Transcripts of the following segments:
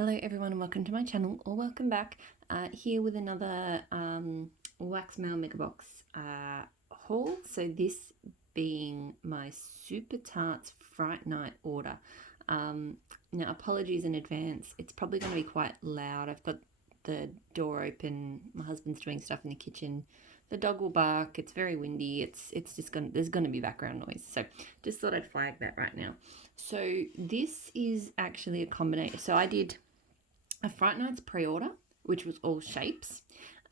Hello everyone and welcome to my channel, or welcome back, here with another Wax Mail Mega Box haul. So this being my Super Tarts Fright Night order. Now apologies in advance, it's probably going to be quite loud. I've got the door open, my husband's doing stuff in the kitchen, the dog will bark, it's very windy, it's just there's going to be background noise, so just thought I'd flag that right now. So this is actually a combination. So I did a Fright Nights pre-order, which was all shapes.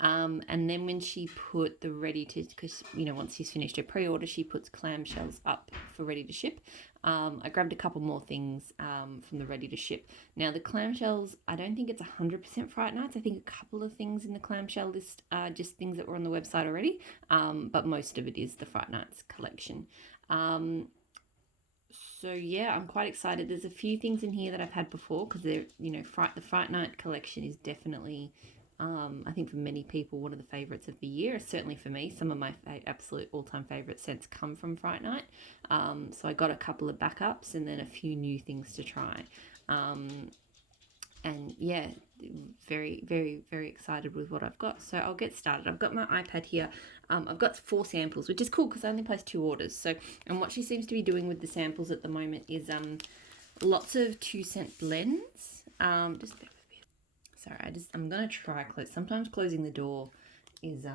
And then when she put the ready to, because, you know, once she's finished her pre-order, she puts Clam Shells up for ready to ship. I grabbed a couple more things from the ready to ship. Now, the Clam Shells, I don't think it's 100% Fright Nights. I think a couple of things in the Clam Shell list are just things that were on the website already. But most of it is the Fright Nights collection. So yeah, I'm quite excited. There's a few things in here that I've had before because they're, you know, the Fright Night collection is definitely, I think for many people, one of the favourites of the year. Certainly for me, some of my absolute all-time favourite scents come from Fright Night. So I got a couple of backups and then a few new things to try. And yeah, very, very, very excited with what I've got. So I'll get started. I've got my iPad here. I've got 4 samples, which is cool because I only placed 2 orders. So, and what she seems to be doing with the samples at the moment is lots of 2-cent blends. Just bear with me. Sorry, I'm gonna try close. Sometimes closing the door is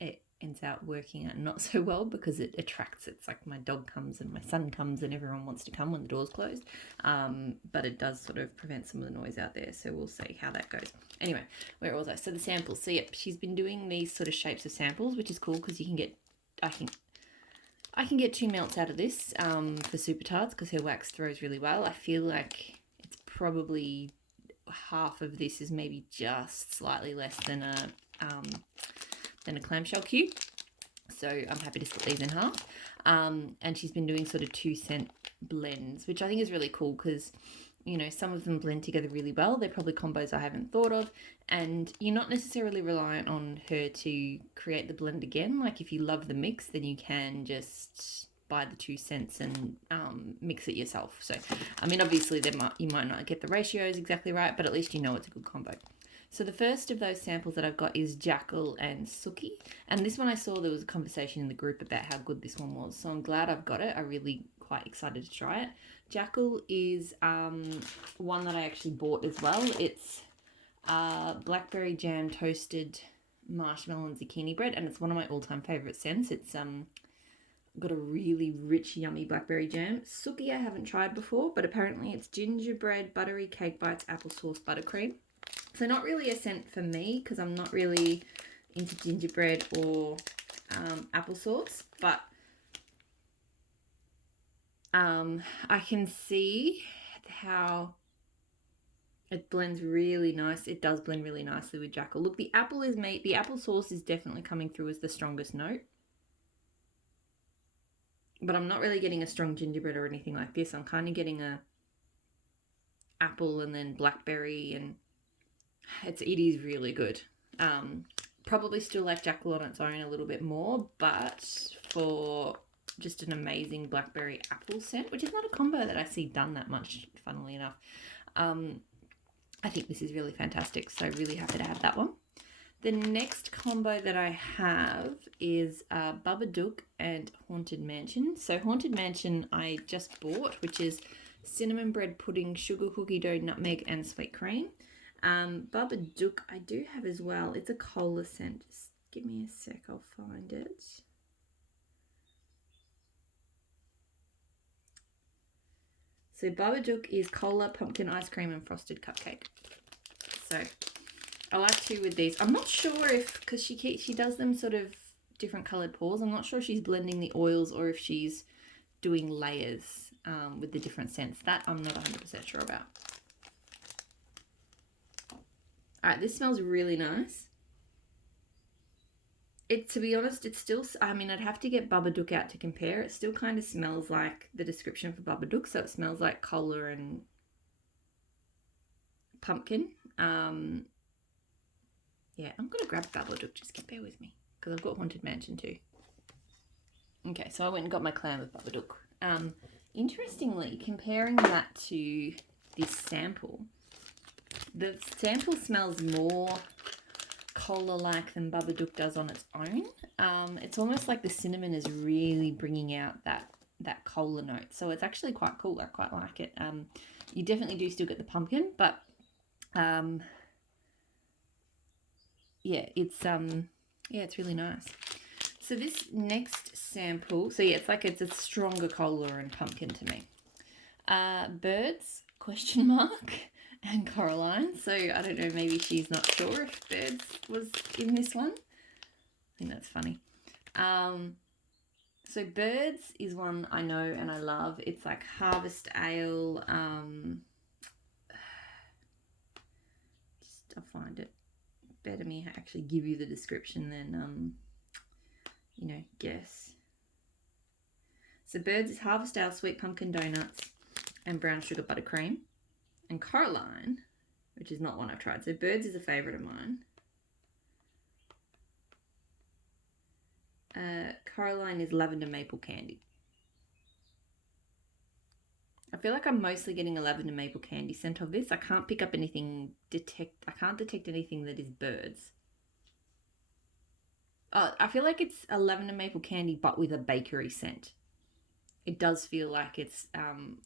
it ends out working out not so well because it attracts. It's like my dog comes and my son comes and everyone wants to come when the door's closed. But it does sort of prevent some of the noise out there. So we'll see how that goes. Anyway, where was I? So the samples. So yep, she's been doing these sort of shapes of samples, which is cool because you can get, I can get 2 melts out of this for Super Tarts because her wax throws really well. I feel like it's probably half of this is maybe just slightly less than a clamshell cube. So I'm happy to split these in half. And she's been doing sort of 2-cent blends, which I think is really cool because, you know, some of them blend together really well. They're probably combos I haven't thought of. And you're not necessarily reliant on her to create the blend again. Like if you love the mix, then you can just buy the 2 cents and mix it yourself. So, I mean, obviously you might not get the ratios exactly right, but at least you know it's a good combo. So the first of those samples that I've got is Jackal and Sookie. And this one I saw there was a conversation in the group about how good this one was. So I'm glad I've got it. I'm really quite excited to try it. Jackal is one that I actually bought as well. It's blackberry jam toasted marshmallow and zucchini bread. And it's one of my all-time favourite scents. It's got a really rich, yummy blackberry jam. Sookie I haven't tried before, but apparently it's gingerbread, buttery cake bites, applesauce, buttercream. So not really a scent for me because I'm not really into gingerbread or applesauce, but I can see how it blends really nice. It does blend really nicely with Jackal. Look, the applesauce is definitely coming through as the strongest note. But I'm not really getting a strong gingerbread or anything like this. I'm kind of getting a apple and then blackberry, and it is really good. Probably still like Jackal on its own a little bit more, but for just an amazing blackberry apple scent, which is not a combo that I see done that much, funnily enough. I think this is really fantastic, so really happy to have that one. The next combo that I have is Babadook and Haunted Mansion. So Haunted Mansion I just bought, which is cinnamon bread pudding, sugar cookie dough, nutmeg, and sweet cream. Babadook I do have as well. It's a cola scent. Just give me a sec, I'll find it. So Babadook is cola, pumpkin ice cream, and frosted cupcake. So I like to with these. I'm not sure if, because she does them sort of different coloured pours. I'm not sure if she's blending the oils or if she's doing layers with the different scents. That I'm not 100% sure about. All right, this smells really nice. To be honest, it's still, I mean, I'd have to get Babadook out to compare. It still kind of smells like the description for Babadook. So it smells like cola and pumpkin. Yeah, I'm going to grab Babadook. Just bear with me because I've got Haunted Mansion too. Okay, so I went and got my clam with Babadook. Interestingly, comparing that to this sample. The sample smells more cola-like than Babadook does on its own. It's almost like the cinnamon is really bringing out that cola note. So it's actually quite cool. I quite like it. You definitely do still get the pumpkin, but it's really nice. So this next sample, it's a stronger cola and pumpkin to me. Birds, ? And Coraline. So I don't know, maybe she's not sure if Birds was in this one. I think that's funny. So Birds is one I know and I love. It's like Harvest Ale. I'll find it. Better me actually give you the description than guess. So Birds is Harvest Ale, sweet pumpkin donuts, and brown sugar buttercream. And Coraline, which is not one I've tried. So Birds is a favourite of mine. Coraline is lavender maple candy. I feel like I'm mostly getting a lavender maple candy scent of this. I can't pick up anything, I can't detect anything that is Birds. Oh, I feel like it's a lavender maple candy but with a bakery scent. It does feel like it's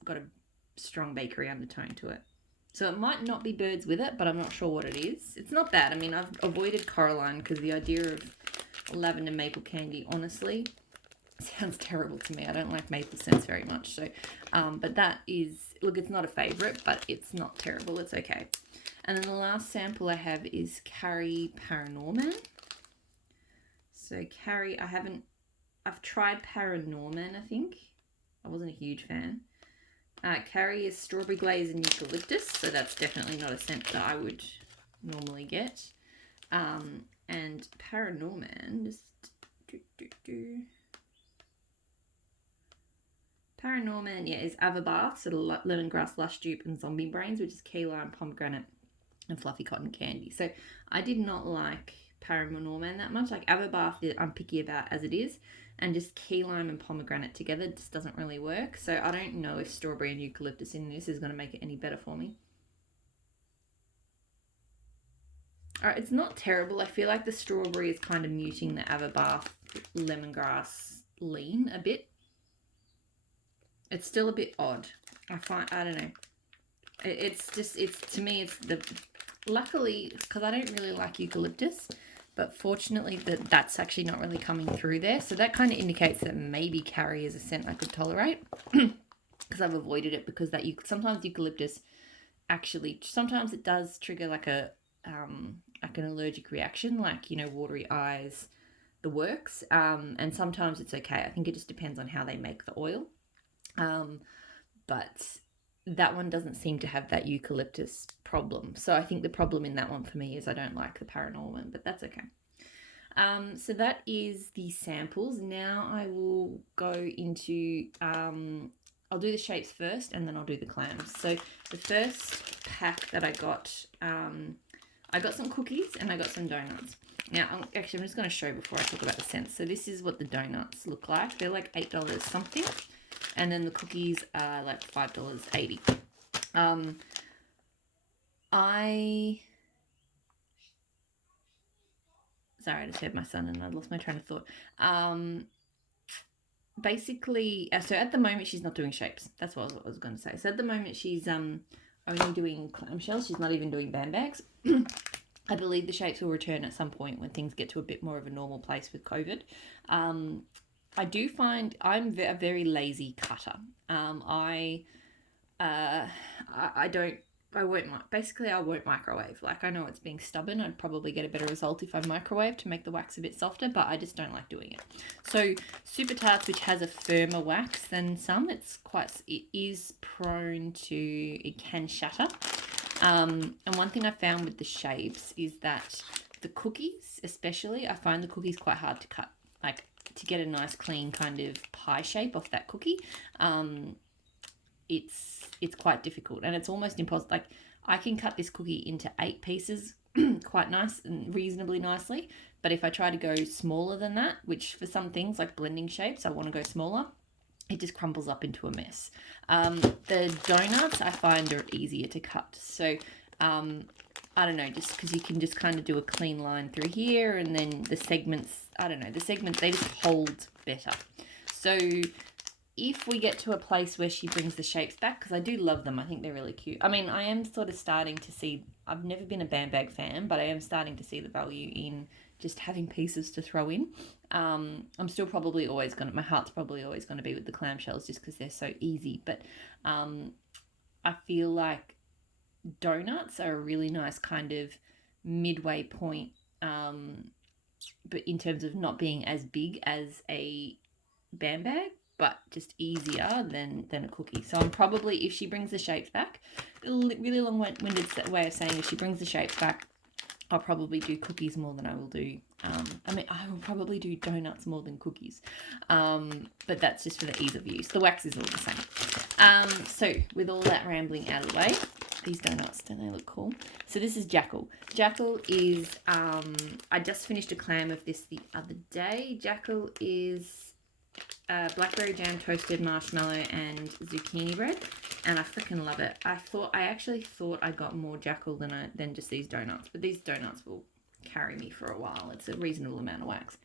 got a strong bakery undertone to it. So it might not be Birds with it, but I'm not sure what it is. It's not bad. I mean, I've avoided Coraline because the idea of lavender maple candy, honestly, sounds terrible to me. I don't like maple scents very much. So, but that is, look, it's not a favourite, but it's not terrible. It's okay. And then the last sample I have is Carrie Paranorman. So Carrie, I've tried Paranorman, I think. I wasn't a huge fan. Carrie is strawberry glaze and eucalyptus, so that's definitely not a scent that I would normally get. And Paranorman, Paranorman, is Avabath, so lemongrass, lush dupe, and zombie brains, which is key lime, pomegranate, and fluffy cotton candy. So I did not like Paranorman that much. Like Avabath, I'm picky about as it is. And just key lime and pomegranate together just doesn't really work. So I don't know if strawberry and eucalyptus in this is going to make it any better for me. Alright, it's not terrible. I feel like the strawberry is kind of muting the Avabath lemongrass lean a bit. It's still a bit odd. I don't know. To me, it's luckily, because I don't really like eucalyptus, but fortunately that's actually not really coming through there. So that kind of indicates that maybe Carrie is a scent I could tolerate because I've avoided it because sometimes eucalyptus sometimes it does trigger like an allergic reaction, like, watery eyes, the works. And sometimes it's okay. I think it just depends on how they make the oil. But that one doesn't seem to have that eucalyptus problem. So I think the problem in that one for me is I don't like the Paranorman, but that's okay. So that is the samples. Now I will go into, I'll do the shapes first and then I'll do the clams. So the first pack that I got some cookies and I got some donuts. Now, I'm just going to show before I talk about the scents. So this is what the donuts look like. They're like $8 something. And then the cookies are like $5.80. Sorry, I just heard my son and I lost my train of thought. Basically, so at the moment she's not doing shapes. That's what I was going to say. So at the moment she's only doing clam shells. She's not even doing band bags. I believe the shapes will return at some point when things get to a bit more of a normal place with COVID. I do find I'm a very lazy cutter. I won't microwave. Like, I know it's being stubborn. I'd probably get a better result if I microwave to make the wax a bit softer, but I just don't like doing it. So Super Tarts, which has a firmer wax than some, it can shatter. And one thing I found with the shapes is that the cookies, especially, I find the cookies quite hard to cut. Like, to get a nice clean kind of pie shape off that cookie, it's quite difficult and it's almost impossible. Like, I can cut this cookie into 8 pieces quite nice and reasonably nicely, but if I try to go smaller than that, which for some things like blending shapes I want to go smaller, it just crumbles up into a mess. The donuts I find are easier to cut. So I don't know, just because you can just kind of do a clean line through here, and then the segments, I don't know, the segments, they just hold better. So if we get to a place where she brings the shapes back, because I do love them, I think they're really cute. I mean, I am sort of starting to see, I've never been a band bag fan, but I am starting to see the value in just having pieces to throw in. I'm still probably always going to, my heart's probably always going to be with the clam shells just because they're so easy. But I feel like donuts are a really nice kind of midway point, but in terms of not being as big as a band bag, but just easier than a cookie. So I'm probably, if she brings the shapes back, a really long-winded way of saying if she brings the shapes back, I'll probably do cookies more than I will do, I will probably do donuts more than cookies, but that's just for the ease of use. The wax is all the same. So with all that rambling out of the way, these donuts, don't they look cool? So this is Jackal. Jackal is, I just finished a clam of this the other day. Jackal is blackberry jam, toasted marshmallow, and zucchini bread, and I freaking love it. I actually thought I got more Jackal than just these donuts, but these donuts will carry me for a while. It's a reasonable amount of wax.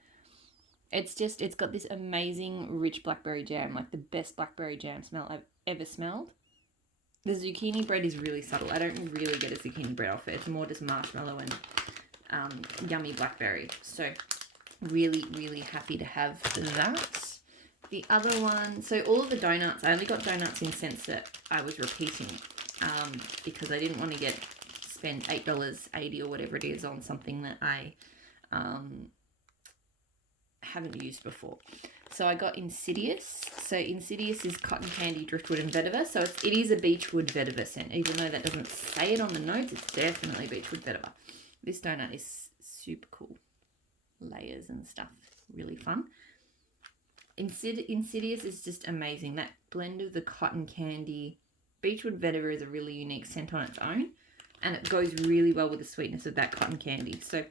It's got this amazing rich blackberry jam, like the best blackberry jam smell I've ever smelled. The zucchini bread is really subtle. I don't really get a zucchini bread off it. It's more just marshmallow and yummy blackberry. So really, really happy to have that. The other one, so all of the donuts, I only got donuts in scents that I was repeating, because I didn't want to spend $8.80 or whatever it is on something that I haven't used before. So I got Insidious. So Insidious is cotton candy, driftwood, and vetiver. So it is a beechwood vetiver scent, even though that doesn't say it on the notes. It's definitely beechwood vetiver. This donut is super cool. Layers and stuff, really fun. Insidious is just amazing. That blend of the cotton candy, beechwood vetiver is a really unique scent on its own, and it goes really well with the sweetness of that cotton candy. So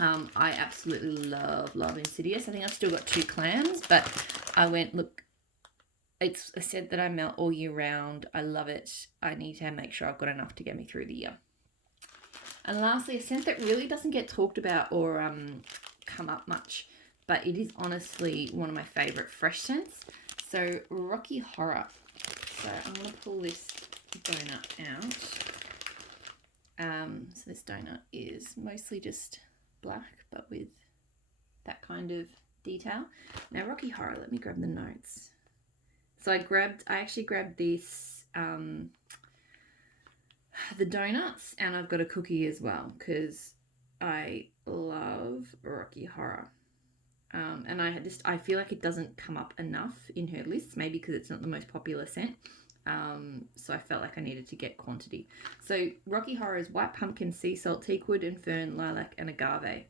I absolutely love Insidious. I think I've still got 2 clams, but I went, look, it's a scent that I melt all year round. I love it. I need to make sure I've got enough to get me through the year. And lastly, a scent that really doesn't get talked about or come up much, but it is honestly one of my favourite fresh scents. So Rocky Horror. So I'm going to pull this donut out. So this donut is mostly just black, but with that kind of detail. Now Rocky Horror, let me grab the notes. So I actually grabbed this, the donuts, and I've got a cookie as well, because I love Rocky Horror. And I feel like it doesn't come up enough in her lists, maybe because it's not the most popular scent. So I felt like I needed to get quantity. So Rocky Horror is white pumpkin, sea salt, teakwood and fern, lilac, and agave.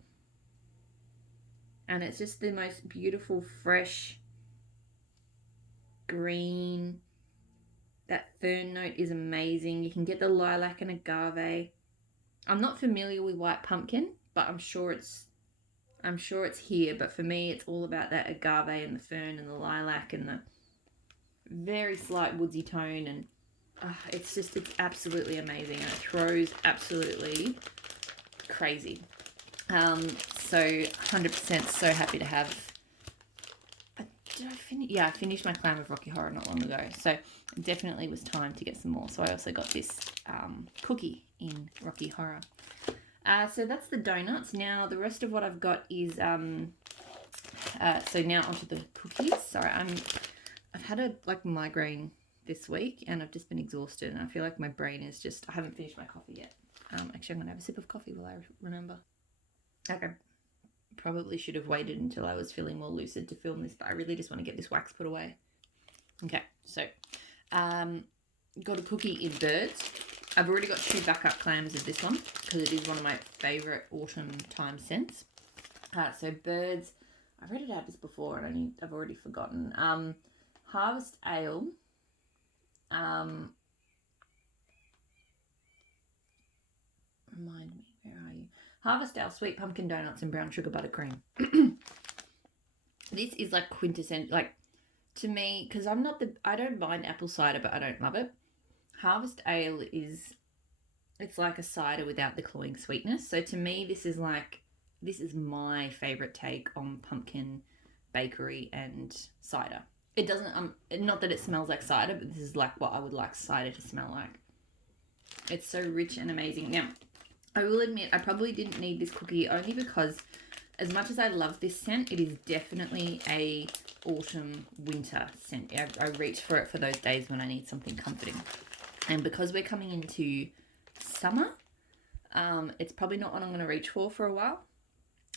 And it's just the most beautiful, fresh, green. That fern note is amazing. You can get the lilac and agave. I'm not familiar with white pumpkin, but I'm sure it's here. But for me, it's all about that agave and the fern and the lilac and the very slight woodsy tone, and it's absolutely amazing, and it throws absolutely crazy. So 100% so happy to have. I finished my clam of Rocky Horror not long ago, so it definitely was time to get some more. So I also got this cookie in Rocky Horror. So that's the donuts. Now the rest of what I've got is so now onto the cookies. Sorry, I've had a migraine this week, and I've just been exhausted, and I feel like my brain is just, I haven't finished my coffee yet. Actually, I'm gonna have a sip of coffee while I remember. Okay. Probably should have waited until I was feeling more lucid to film this, but I really just want to get this wax put away. Okay, so got a cookie in Birds. I've already got 2 backup clams of this one because it is one of my favourite autumn time scents. So Birds, I've read it out just before and I've already forgotten. Harvest Ale. Remind me, where are you? Harvest Ale, sweet pumpkin donuts and brown sugar buttercream. This is like quintessential, to me, because I don't mind apple cider, but I don't love it. Harvest Ale it's like a cider without the cloying sweetness. So to me, this is my favorite take on pumpkin bakery and cider. It doesn't, not that it smells like cider, but this is like what I would like cider to smell like. It's so rich and amazing. Now, I will admit, I probably didn't need this cookie only because as much as I love this scent, it is definitely a autumn winter scent. I reach for it for those days when I need something comforting. And because we're coming into summer, it's probably not what I'm going to reach for a while.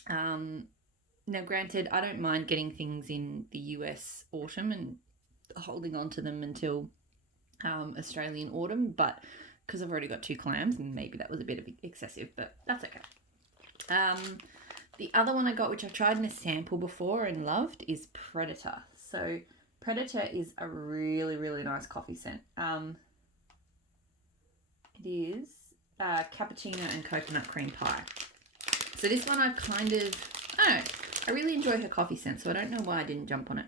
Now, granted, I don't mind getting things in the US autumn and holding on to them until Australian autumn, but because I've already got 2 clams, and maybe that was a bit of excessive, but that's okay. The other one I got, which I've tried in a sample before and loved, is Predator. So Predator is a really, really nice coffee scent. It is cappuccino and coconut cream pie. So this one I don't know, I really enjoy her coffee scent, so I don't know why I didn't jump on it.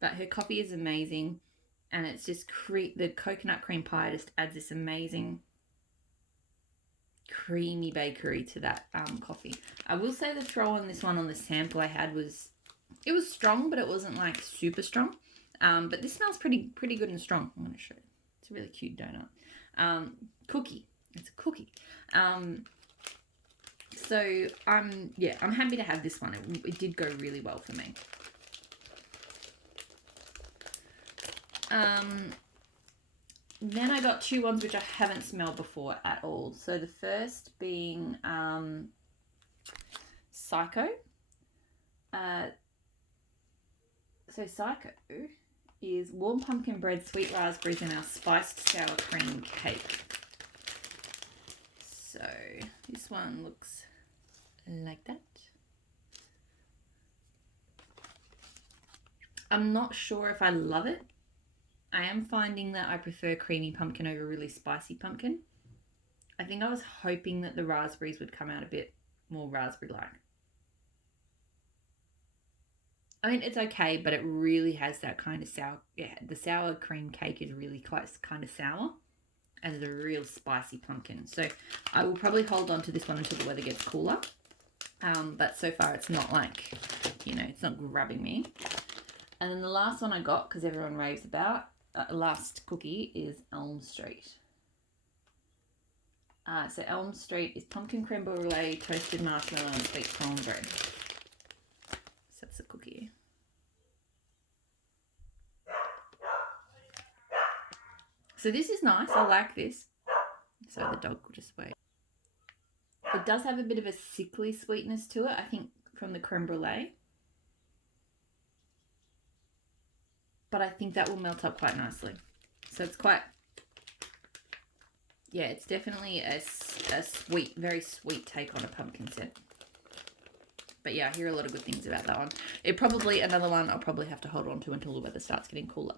But her coffee is amazing, and it's just the coconut cream pie just adds this amazing creamy bakery to that coffee. I will say the throw on this one on the sample I had was strong, but it wasn't like super strong. But this smells pretty good and strong. I'm going to show you. It's a really cute donut. Cookie. It's a cookie. So I'm happy to have this one. It did go really well for me. Then I got 2 ones which I haven't smelled before at all. So the first being Psycho. So Psycho is warm pumpkin bread, sweet raspberries, and our spiced sour cream cake. So this one looks like that. I'm not sure if I love it. I am finding that I prefer creamy pumpkin over really spicy pumpkin. I think I was hoping that the raspberries would come out a bit more raspberry-like. I mean, it's okay, but it really has that kind of sour... Yeah, the sour cream cake is really quite kind of sour. And it's a real spicy pumpkin. So I will probably hold on to this one until the weather gets cooler. But so far it's not like, it's not grabbing me. And then the last one I got, because everyone raves about, last cookie is Elm Street. So Elm Street is pumpkin creme brulee, toasted marshmallow, and sweet cornbread. So that's the cookie. So this is nice. I like this. So the dog will just wait. It does have a bit of a sickly sweetness to it, I think, from the creme brulee. But I think that will melt up quite nicely. So it's quite... Yeah, it's definitely a sweet, very sweet take on a pumpkin scent. But yeah, I hear a lot of good things about that one. Another one I'll probably have to hold on to until the weather starts getting cooler.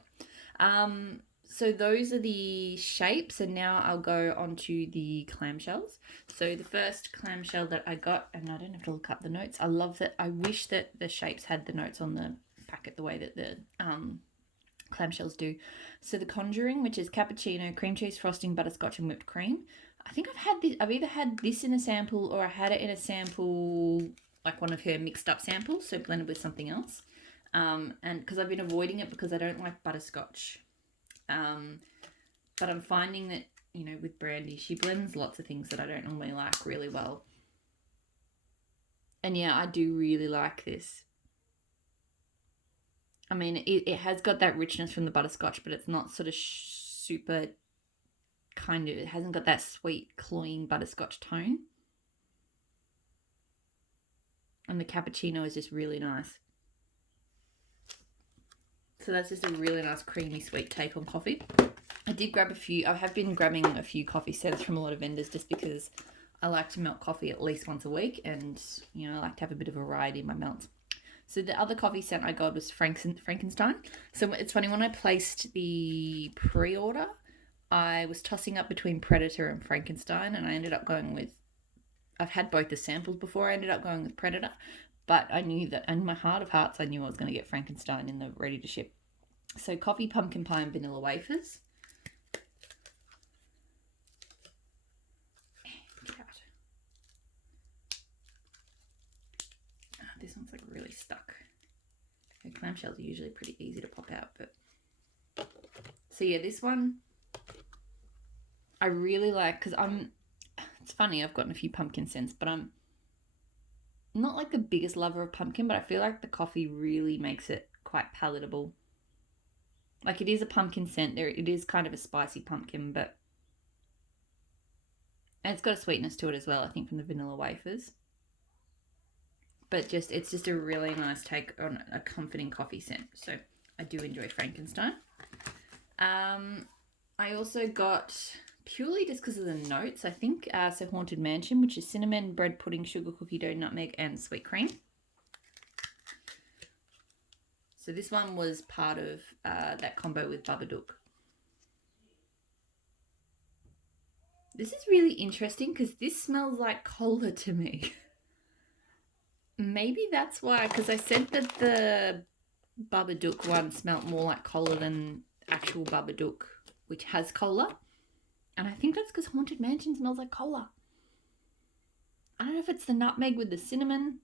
So those are the shapes, and now I'll go on to the clamshells. So the first clamshell that I got, and I don't have to look up the notes. I love that. I wish that the shapes had the notes on the packet the way that the clamshells do. So the Conjuring, which is cappuccino, cream cheese frosting, butterscotch, and whipped cream. I think I've either had this in a sample or I had it in a sample, like one of her mixed up samples, so blended with something else. And because I've been avoiding it because I don't like butterscotch. But I'm finding that, with Brandy, she blends lots of things that I don't normally like really well. And yeah, I do really like this. I mean, it has got that richness from the butterscotch, but it's not sort of super it hasn't got that sweet, cloying butterscotch tone. And the cappuccino is just really nice. So that's just a really nice, creamy, sweet take on coffee. I did grab I have been grabbing a few coffee scents from a lot of vendors just because I like to melt coffee at least once a week, and, I like to have a bit of variety in my melts. So the other coffee scent I got was Frankenstein. So it's funny, when I placed the pre-order, I was tossing up between Predator and Frankenstein, and I ended up going with... I've had both the samples before. I ended up going with Predator. But I knew that, in my heart of hearts, I knew I was going to get Frankenstein in the ready to ship. So coffee, pumpkin pie, and vanilla wafers. This one's like really stuck. Clam shells are usually pretty easy to pop out, but so yeah, this one I really like because it's funny, I've gotten a few pumpkin scents, but I'm not like the biggest lover of pumpkin, but I feel like the coffee really makes it quite palatable. Like, it is a pumpkin scent there, it is kind of a spicy pumpkin, and it's got a sweetness to it as well, I think, from the vanilla wafers. But it's just a really nice take on a comforting coffee scent. So I do enjoy Frankenstein. I also got, purely just because of the notes, I think, so Haunted Mansion, which is cinnamon, bread pudding, sugar cookie dough, nutmeg, and sweet cream. So this one was part of that combo with Babadook. This is really interesting because this smells like cola to me. Maybe that's why, because I said that the Babadook one smelled more like cola than actual Babadook, which has cola. And I think that's because Haunted Mansion smells like cola. I don't know if it's the nutmeg with the cinnamon.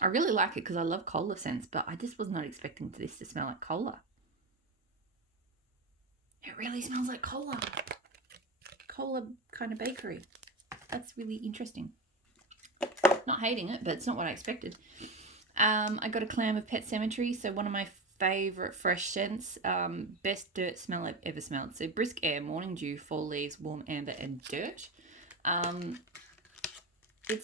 I really like it because I love cola scents, but I just was not expecting this to smell like cola. It really smells like cola. Cola kind of bakery. That's really interesting. Not hating it, but it's not what I expected. I got a Clam of Pet Sematary, so one of my favourite fresh scents. Best dirt smell I've ever smelled. So brisk air, morning dew, fall leaves, warm amber, and dirt. It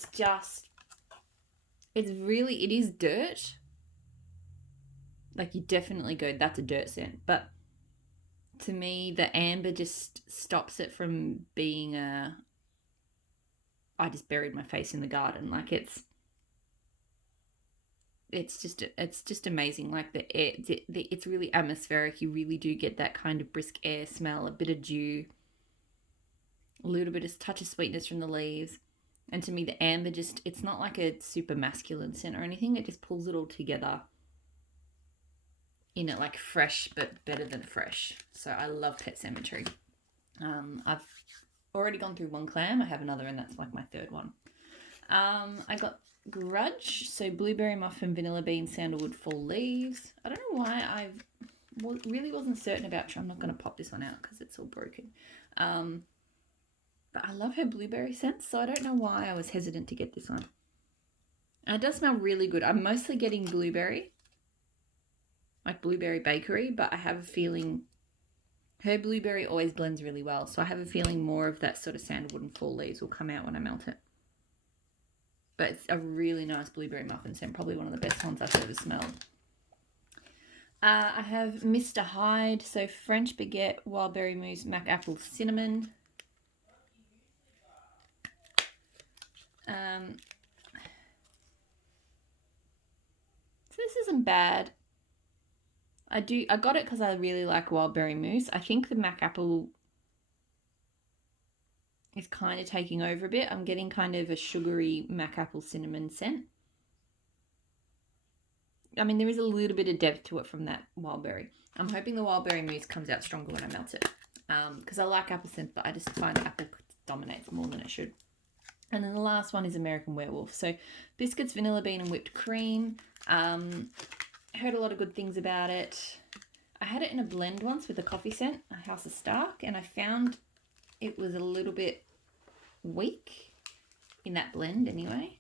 is dirt. Like, you definitely go, that's a dirt scent. But to me, the amber just stops it from being I just buried my face in the garden. Like, it's just amazing. Like, the air, it's really atmospheric. You really do get that kind of brisk air smell, a bit of dew, a little bit of touch of sweetness from the leaves. And to me, the amber it's not like a super masculine scent or anything. It just pulls it all together in it, like fresh, but better than fresh. So I love Pet Sematary. I've already gone through one Clam. I have another, and that's like my third one. I got Grudge, so blueberry muffin, vanilla bean, sandalwood, fall leaves. I don't know why I really wasn't certain about. I'm not going to pop this one out because it's all broken. But I love her blueberry scent, so I don't know why I was hesitant to get this one. And it does smell really good. I'm mostly getting blueberry, like blueberry bakery, but I have a feeling her blueberry always blends really well, so I have a feeling more of that sort of sandalwood and fall leaves will come out when I melt it. But it's a really nice blueberry muffin scent, probably one of the best ones I've ever smelled. I have Mr. Hyde, so French baguette, wild berry mousse, mac apple, cinnamon. So this isn't bad. I got it because I really like wild berry mousse. I think the mac apple is kind of taking over a bit. I'm getting kind of a sugary mac apple cinnamon scent. I mean, there is a little bit of depth to it from that wild berry. I'm hoping the wild berry mousse comes out stronger when I melt it. Because I like apple scent, but I just find apple dominates more than it should. And then the last one is American Werewolf. So biscuits, vanilla bean, and whipped cream. Heard a lot of good things about it. I had it in a blend once with a coffee scent, a House of Stark, and I found it was a little bit weak in that blend anyway.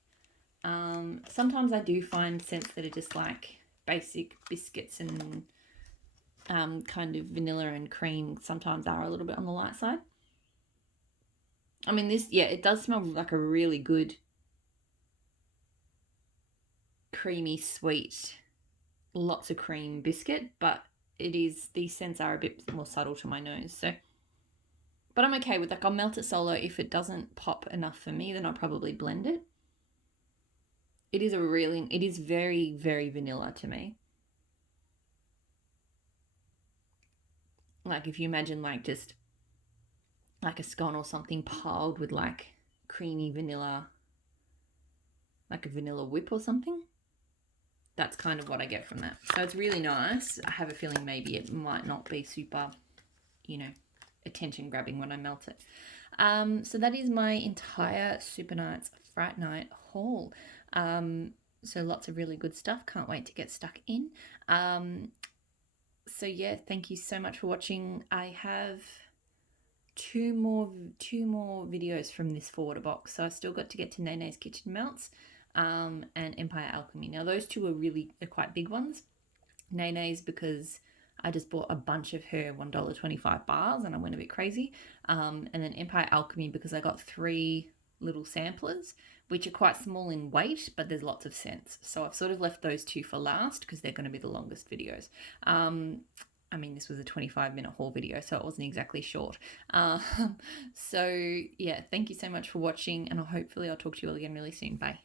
Sometimes I do find scents that are just like basic biscuits and kind of vanilla and cream sometimes are a little bit on the light side. I mean, it does smell like a really good creamy, sweet, lots of cream biscuit, but these scents are a bit more subtle to my nose. So, but I'm okay with, like, I'll melt it solo. If it doesn't pop enough for me, then I'll probably blend it. It is very, very vanilla to me. Like, if you imagine like just like a scone or something piled with like creamy vanilla like a vanilla whip or something. That's kind of what I get from that. So it's really nice. I have a feeling maybe it might not be super, attention grabbing when I melt it. So that is my entire Super Nights Fright Night haul. So lots of really good stuff. Can't wait to get stuck in. So yeah, thank you so much for watching. I have two more videos from this forwarder box. So I still got to get to Nene's Kitchen Melts and Empire Alchemy. Now those two are quite big ones. Nene's because I just bought a bunch of her $1.25 bars and I went a bit crazy. And then Empire Alchemy because I got 3 little samplers, which are quite small in weight, but there's lots of scents. So I've sort of left those 2 for last because they're going to be the longest videos. I mean, this was a 25-minute haul video, so it wasn't exactly short. So yeah, thank you so much for watching, and hopefully I'll talk to you all again really soon. Bye.